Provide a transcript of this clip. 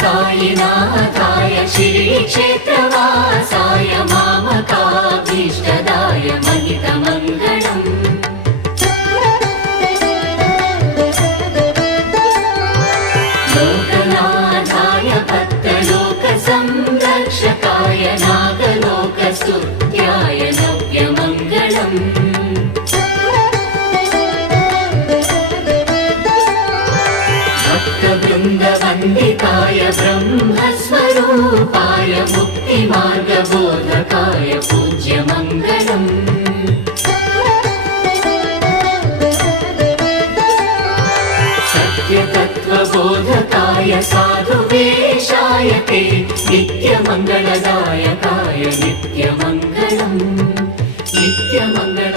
साईनाथाय श्रीक्षेत्रवासाय मामकाभीष्टदाय महितमङ्गलम् लोकनाथाय भक्तलोकसंरक्षकाय नागलोकस्तुत्याय नव्यमङ्गलम् भक्तवृन्दवन्दिताय ब्रह्मस्वरूपाय मुक्तिमार्गबोधकाय पूज्यमङ्गलम् सत्यतत्त्वबोधकाय साधुवेशाय ते नित्यमङ्गलदायकाय नित्यमङ्गलम् नित्यमङ्गल